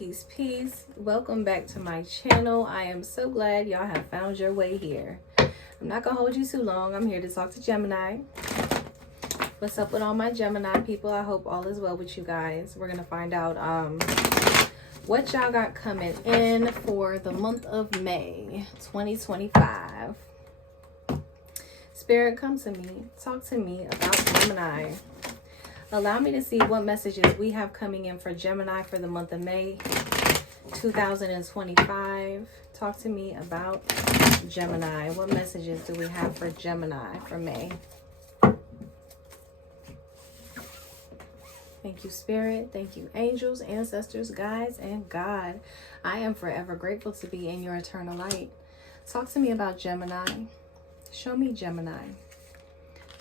peace, peace. Welcome back to my channel. I am so glad y'all have found your way here. I'm not gonna hold you too long. I'm here to talk to Gemini. What's up with all my Gemini people? I hope all is well with you guys. We're gonna find out what y'all got coming in for the month of May 2025. Spirit, come to me. Talk to me about Gemini. Allow me to see what messages we have coming in for Gemini for the month of May 2025. Talk to me about Gemini. What messages do we have for Gemini for May? Thank you, Spirit. Thank you, angels, ancestors, guides, and God. I am forever grateful to be in your eternal light. Talk to me about Gemini. Show me Gemini.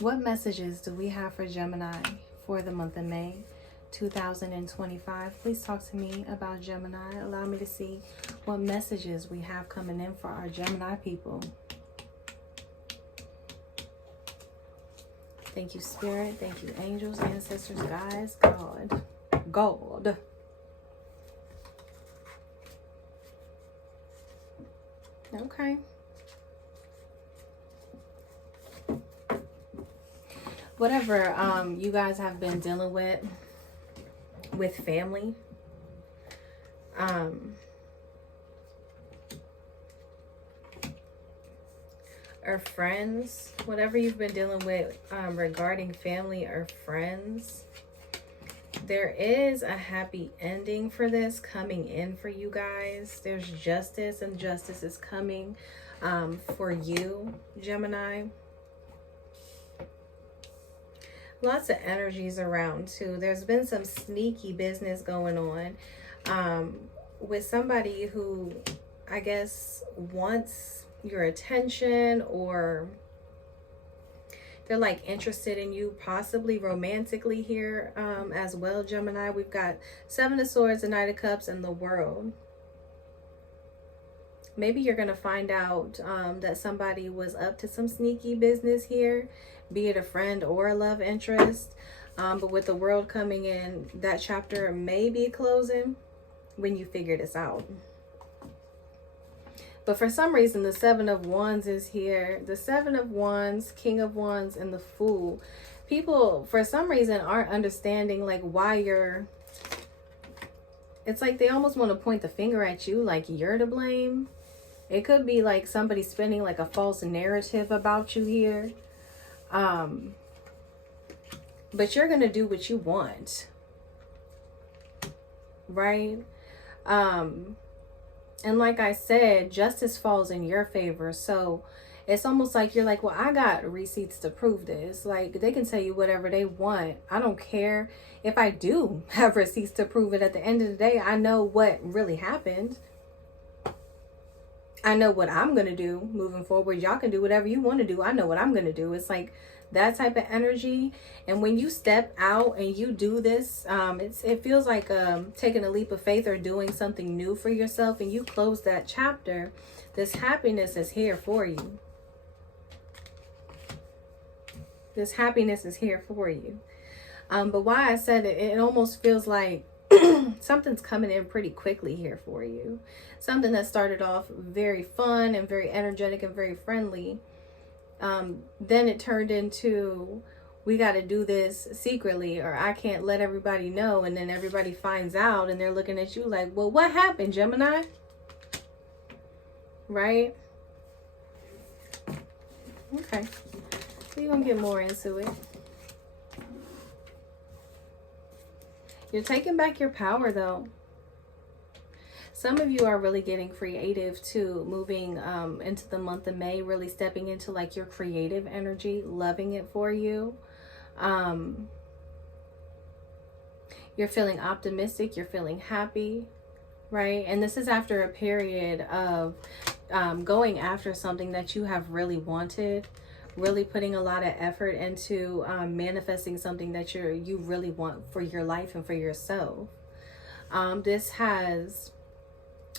What messages do we have for Gemini for the month of May 2025? Please talk to me about Gemini. Allow me to see what messages we have coming in for our Gemini people. Thank you, Spirit. Thank you, angels, ancestors, guides, God. God. Okay. Whatever you guys have been dealing with family, or friends, whatever you've been dealing with regarding family or friends, there is a happy ending for this coming in for you guys. There's justice, and justice is coming for you, Gemini. Lots of energies around too. There's been some sneaky business going on with somebody who, I guess, wants your attention, or they're like interested in you, possibly romantically here as well, Gemini. We've got Seven of Swords, the Knight of Cups, and the World. Maybe you're going to find out that somebody was up to some sneaky business here, be it a friend or a love interest. But with the World coming in, that chapter may be closing when you figure this out. But for some reason, the Seven of Wands is here. The Seven of Wands, King of Wands, and the Fool. People, for some reason, aren't understanding like why you're... It's like they almost want to point the finger at you, like you're to blame. It could be like somebody spinning like a false narrative about you here. But you're going to do what you want. Right? And like I said, justice falls in your favor. So it's almost like you're like, well, I got receipts to prove this. Like, they can tell you whatever they want. I don't care if I do have receipts to prove it. At the end of the day, I know what really happened. I know what I'm going to do moving forward. Y'all can do whatever you want to do. I know what I'm going to do. It's like that type of energy. And when you step out and you do this, it feels like taking a leap of faith or doing something new for yourself, and you close that chapter. This happiness is here for you. This happiness is here for you. But why I said it, it almost feels like something's coming in pretty quickly here for you. Something that started off very fun and very energetic and very friendly. Then it turned into, we got to do this secretly, or I can't let everybody know. And then everybody finds out and they're looking at you like, well, what happened, Gemini? Right? Okay. We're going to get more into it. You're taking back your power, though. Some of you are really getting creative too, moving into the month of May, really stepping into like your creative energy, loving it for you. You're feeling optimistic, you're feeling happy, right? And this is after a period of going after something that you have really wanted, really putting a lot of effort into manifesting something that you really want for your life and for yourself.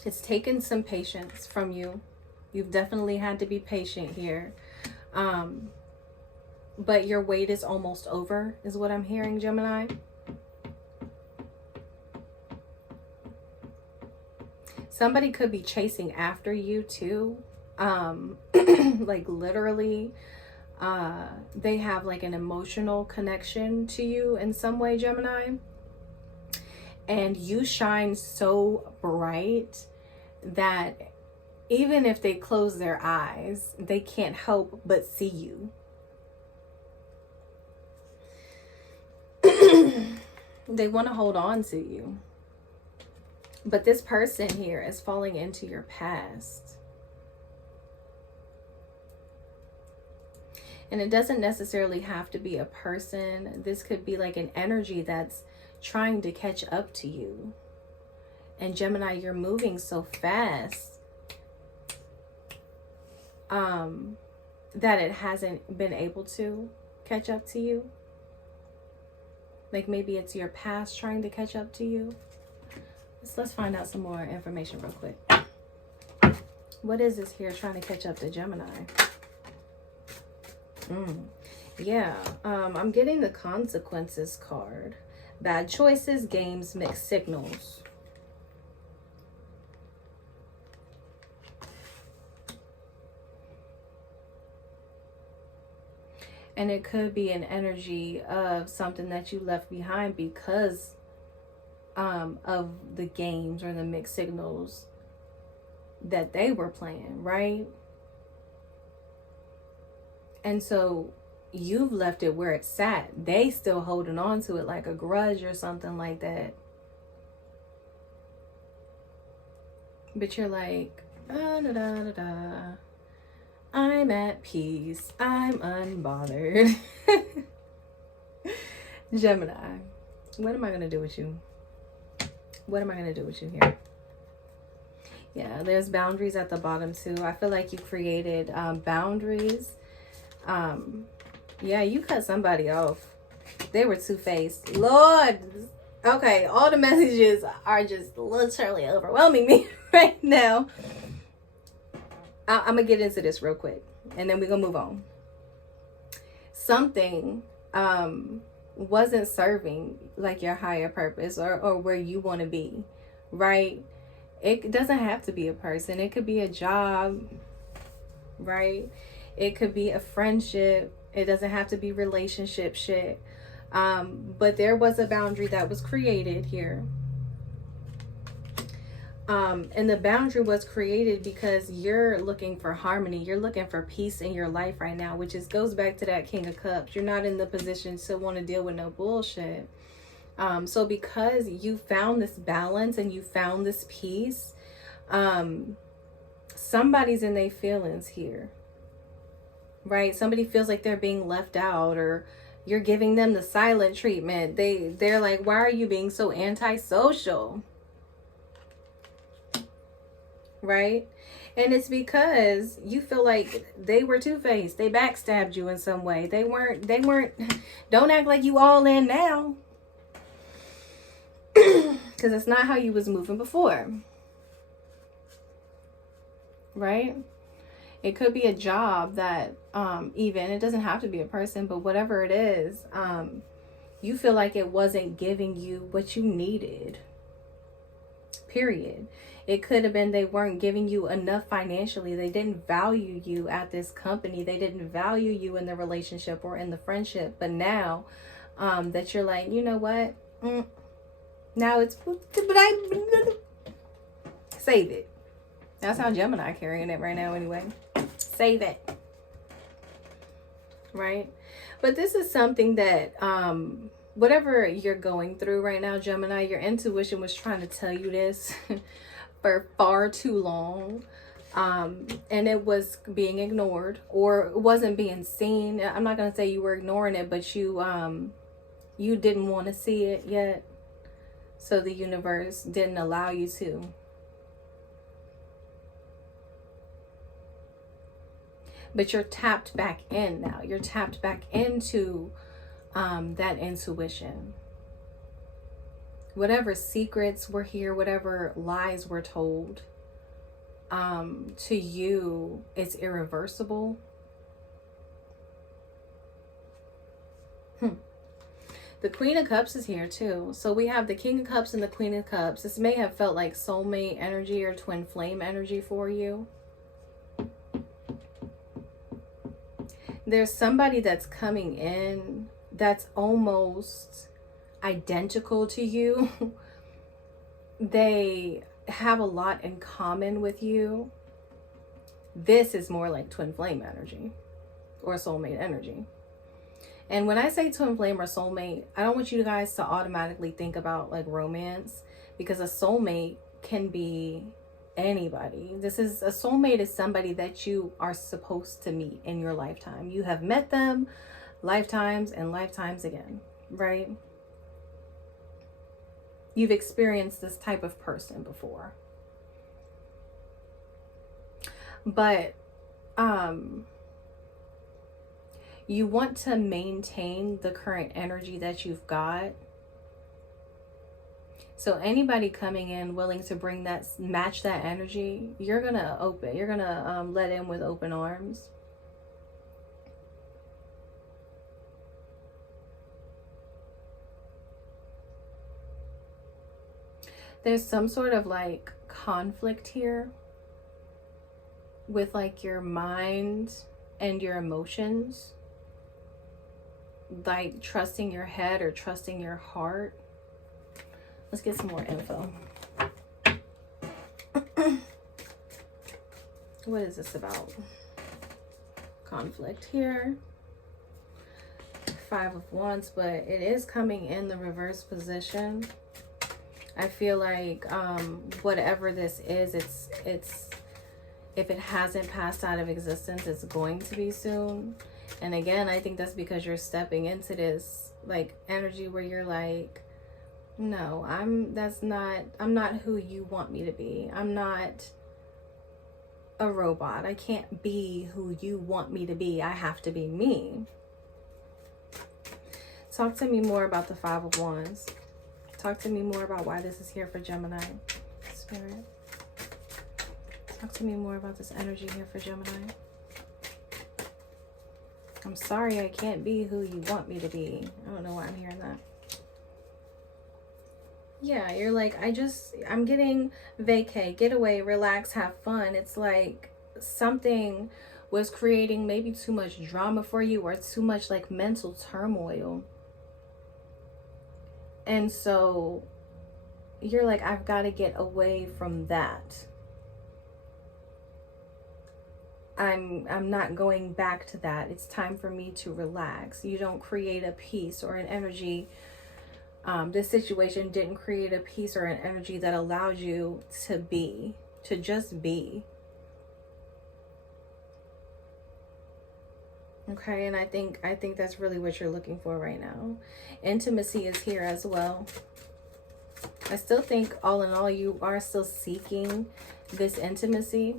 It's taken some patience from you. You've definitely had to be patient here. But your wait is almost over, is what I'm hearing, Gemini. Somebody could be chasing after you too. Like literally, they have like an emotional connection to you in some way, Gemini. And you shine so bright that even if they close their eyes, they can't help but see you. They want to hold on to you. But this person here is falling into your past. And it doesn't necessarily have to be a person. This could be like an energy that's trying to catch up to you. And Gemini, you're moving so fast that it hasn't been able to catch up to you. Like maybe it's your past trying to catch up to you. So let's find out some more information real quick. What is this here trying to catch up to Gemini? Yeah, I'm getting the consequences card. Bad choices, games, mixed signals. And it could be an energy of something that you left behind because of the games or the mixed signals that they were playing, right? And so you've left it where it sat. They still holding on to it like a grudge or something like that. But you're like, da, da, da, da, da. I'm at peace. I'm unbothered. Gemini, what am I going to do with you? What am I going to do with you here? Yeah, there's boundaries at the bottom too. I feel like you created boundaries. Yeah, you cut somebody off. They were two-faced. Lord. Okay, all the messages are just literally overwhelming me right now. I'm going to get into this real quick, and then we're going to move on. Something wasn't serving like your higher purpose or where you want to be, right? It doesn't have to be a person. It could be a job, right? It could be a friendship. It doesn't have to be relationship shit. But there was a boundary that was created here. And the boundary was created because you're looking for harmony. You're looking for peace in your life right now, which goes back to that King of Cups. You're not in the position to want to deal with no bullshit. So because you found this balance and you found this peace, somebody's in their feelings here, right? Somebody feels like they're being left out, or you're giving them the silent treatment. They're like, why are you being so antisocial? Right? And it's because you feel like they were two-faced. They backstabbed you in some way. They weren't, don't act like you all in now. Because it's not how you was moving before. Right? It could be a job that, even, it doesn't have to be a person, but whatever it is, you feel like it wasn't giving you what you needed. Period. It could have been they weren't giving you enough financially. They didn't value you at this company. They didn't value you in the relationship or in the friendship. But now that you're like, you know what? Now it's, but I save it. That's how Gemini carrying it right now anyway. Save it. Right? But this is something that whatever you're going through right now, Gemini, your intuition was trying to tell you this for far too long. And it was being ignored, or it wasn't being seen. I'm not going to say you were ignoring it, but you didn't want to see it yet. So the universe didn't allow you to. But you're tapped back in now. You're tapped back into that intuition. Whatever secrets were here, whatever lies were told, to you, it's irreversible. The Queen of Cups is here too. So we have the King of Cups and the Queen of Cups. This may have felt like soulmate energy or twin flame energy for you. There's somebody that's coming in that's almost identical to you. They have a lot in common with you. This is more like twin flame energy or soulmate energy. And when I say twin flame or soulmate, I don't want you guys to automatically think about like romance, because a soulmate can be anybody. A soulmate is somebody that you are supposed to meet in your lifetime. You have met them lifetimes and lifetimes again, right? You've experienced this type of person before. But you want to maintain the current energy that you've got. So anybody coming in willing to bring that, match that energy, you're gonna let in with open arms. There's some sort of like conflict here with like your mind and your emotions, like trusting your head or trusting your heart. Let's get some more info. What is this about? Conflict here. 5 of Wands, but it is coming in the reverse position. I feel like whatever this is, it's if it hasn't passed out of existence, it's going to be soon. And again, I think that's because you're stepping into this like energy where you're like, no, I'm not who you want me to be. I'm not a robot. I can't be who you want me to be. I have to be me. Talk to me more about the 5 of Wands. Talk to me more about why this is here for Gemini. Spirit. Talk to me more about this energy here for Gemini. I'm sorry I can't be who you want me to be. I don't know why I'm hearing that. Yeah, you're like, I'm getting vacay, get away, relax, have fun. It's like something was creating maybe too much drama for you or too much like mental turmoil. And so you're like, I've got to get away from that. I'm not going back to that. It's time for me to relax. You don't create a peace or an energy. This situation didn't create a peace or an energy that allowed you to just be. Okay, and I think that's really what you're looking for right now. Intimacy is here as well. I still think all in all you are still seeking this intimacy,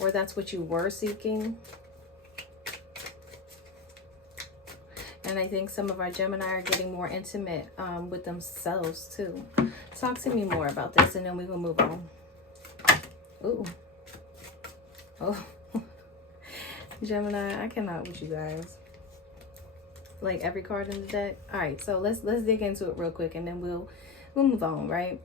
or that's what you were seeking. And I think some of our Gemini are getting more intimate with themselves too. Talk to me more about this and then we will move on. Ooh. Oh. Gemini, I cannot with you guys. Like every card in the deck. All right, so let's dig into it real quick and then we'll move on, right?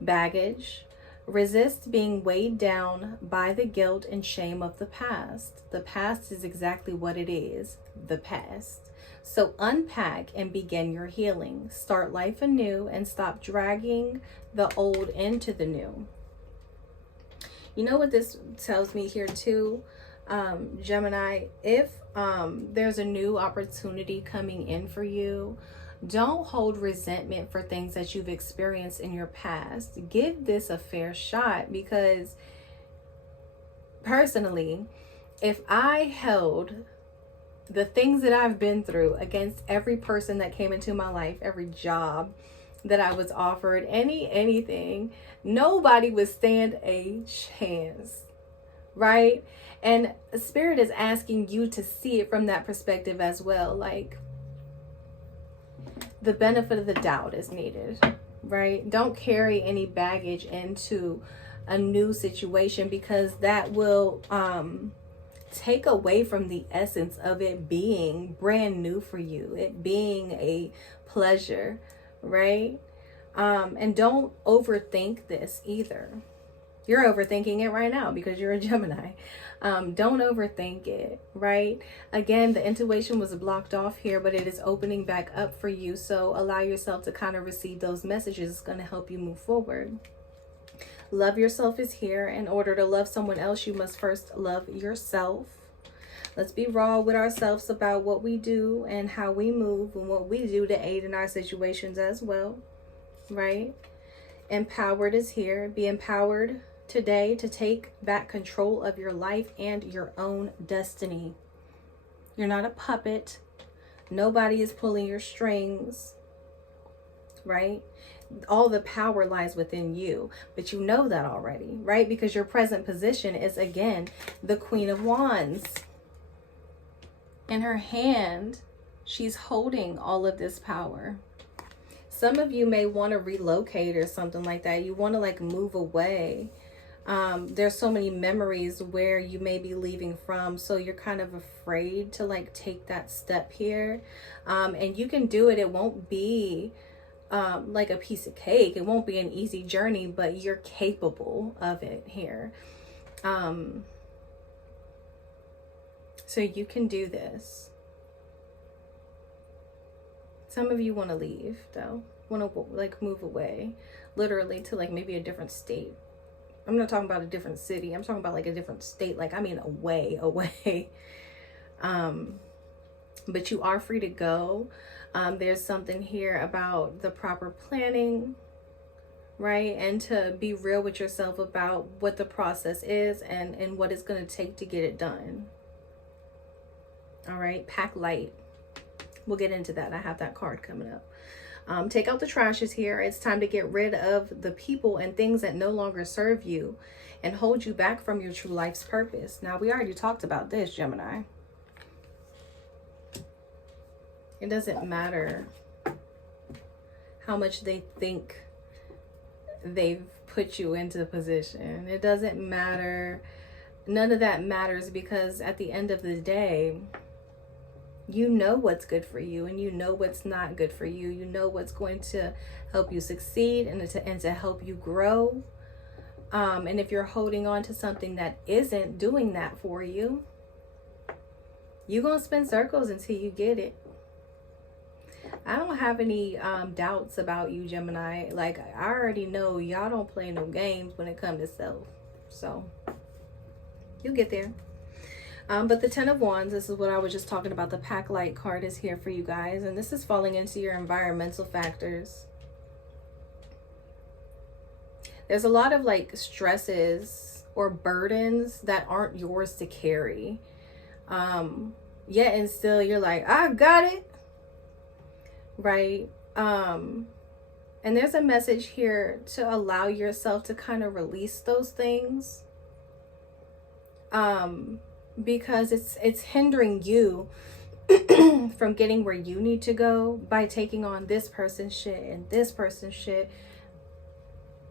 Baggage. Resist being weighed down by the guilt and shame of the past. The past is exactly what it is, the past. So unpack and begin your healing. Start life anew and stop dragging the old into the new. You know what this tells me here too, Gemini? If there's a new opportunity coming in for you, don't hold resentment for things that you've experienced in your past. Give this a fair shot, because personally, if I held the things that I've been through against every person that came into my life, every job that I was offered, anything, nobody would stand a chance, right? And Spirit is asking you to see it from that perspective as well. Like, the benefit of the doubt is needed, right? Don't carry any baggage into a new situation, because that will take away from the essence of it being brand new for you, it being a pleasure, right? And don't overthink this either. You're overthinking it right now because you're a Gemini. Don't overthink it, right? Again, the intuition was blocked off here, but it is opening back up for you. So allow yourself to kind of receive those messages. It's going to help you move forward. Love yourself is here. In order to love someone else, you must first love yourself. Let's be raw with ourselves about what we do and how we move and what we do to aid in our situations as well, right? Empowered is here. Be empowered today to take back control of your life and your own destiny. You're not a puppet. Nobody is pulling your strings, right? All the power lies within you, but you know that already, right? Because your present position is, again, the Queen of Wands. In her hand, she's holding all of this power. Some of you may want to relocate or something like that. You want to like move away. There's so many memories where you may be leaving from, so you're kind of afraid to like take that step here. And you can do it. It won't be like a piece of cake. It won't be an easy journey, but you're capable of it here. So you can do this. Some of you want to leave though, want to like move away, literally to like maybe a different state. I'm not talking about a different city. I'm talking about like a different state. Like, I mean, away. But you are free to go. There's something here about the proper planning, right? And to be real with yourself about what the process is and what it's going to take to get it done. All right. Pack light. We'll get into that. I have that card coming up. Take out the trashes here. It's time to get rid of the people and things that no longer serve you and hold you back from your true life's purpose. Now, we already talked about this, Gemini. It doesn't matter how much they think they've put you into a position. It doesn't matter. None of that matters, because at the end of the day, you know what's good for you and you know what's not good for you. You know what's going to help you succeed and to help you grow. And if you're holding on to something that isn't doing that for you, you're going to spin circles until you get it. I don't have any doubts about you, Gemini. Like, I already know y'all don't play no games when it comes to self. So you'll get there. But the Ten of Wands, this is what I was just talking about. The Pack Light card is here for you guys. And this is falling into your environmental factors. There's a lot of like stresses or burdens that aren't yours to carry. Yet and still you're like, I got it. Right? And there's a message here to allow yourself to kind of release those things. Because it's hindering you from getting where you need to go by taking on this person's shit and this person's shit.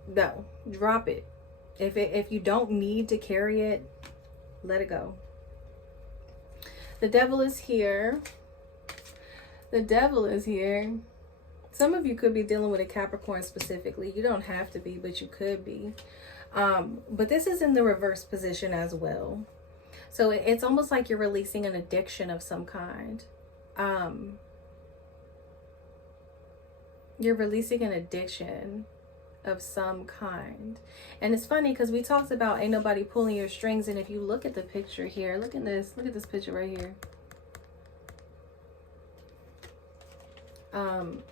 No, drop it. If you don't need to carry it, let it go. The Devil is here. The Devil is here. Some of you could be dealing with a Capricorn specifically. You don't have to be, but you could be. But this is in the reverse position as well. So it's almost like you're releasing an addiction of some kind. You're releasing an addiction of some kind. And it's funny because we talked about ain't nobody pulling your strings. And if you look at the picture here, look at this picture right here.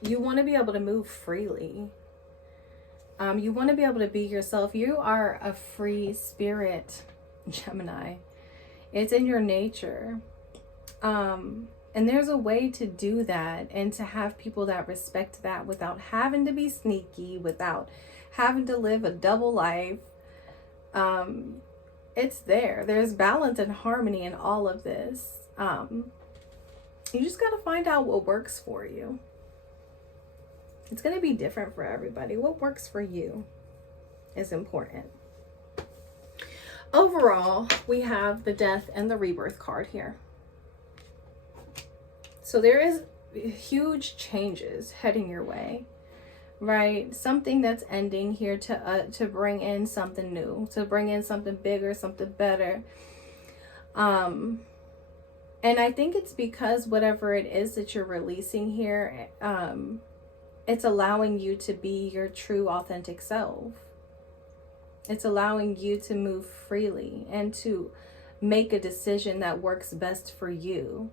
You want to be able to move freely. You want to be able to be yourself. You are a free spirit, Gemini. It's in your nature. And there's a way to do that and to have people that respect that without having to be sneaky, without having to live a double life. It's there. There's balance and harmony in all of this. You just got to find out what works for you. It's going to be different for everybody. What works for you is important. overall, we have the Death and the Rebirth card here. So there is huge changes heading your way, right? Something that's ending here to bring in something new, to bring in something bigger, something better. And I think it's because whatever it is that you're releasing here, it's allowing you to be your true authentic self. It's allowing you to move freely and to make a decision that works best for you,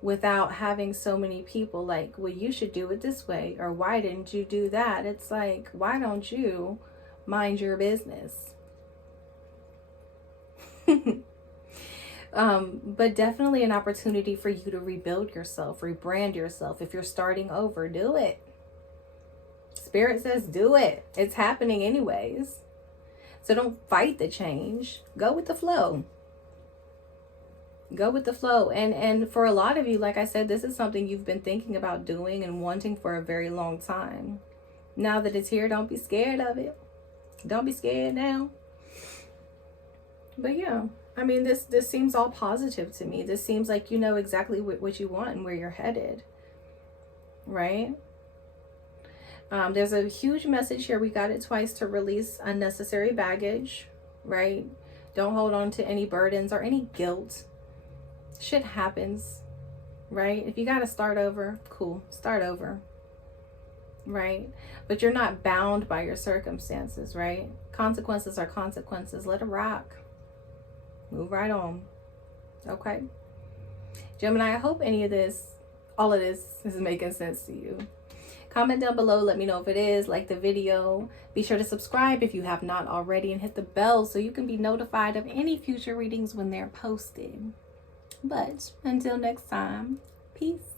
without having so many people like, well, you should do it this way, or why didn't you do that? It's like, why don't you mind your business? But definitely an opportunity for you to rebuild yourself, rebrand yourself. If you're starting over, do it. Spirit says do it. It's happening anyways. So don't fight the change. Go with the flow. Go with the flow. And for a lot of you, like I said, this is something you've been thinking about doing and wanting for a very long time. Now that it's here, don't be scared of it. Don't be scared now. But yeah, I mean, this seems all positive to me. This seems like you know exactly what you want and where you're headed, right? There's a huge message here. We got it twice: to release unnecessary baggage, right? Don't hold on to any burdens or any guilt. Shit happens, right? If you got to start over, cool, start over, right? But you're not bound by your circumstances, right? Consequences are consequences. Let it rock. Move right on. Okay. Gemini, I hope all of this is making sense to you. Comment down below. Let me know if it is. Like the video. Be sure to subscribe if you have not already, and hit the bell so you can be notified of any future readings when they're posted. But until next time, peace.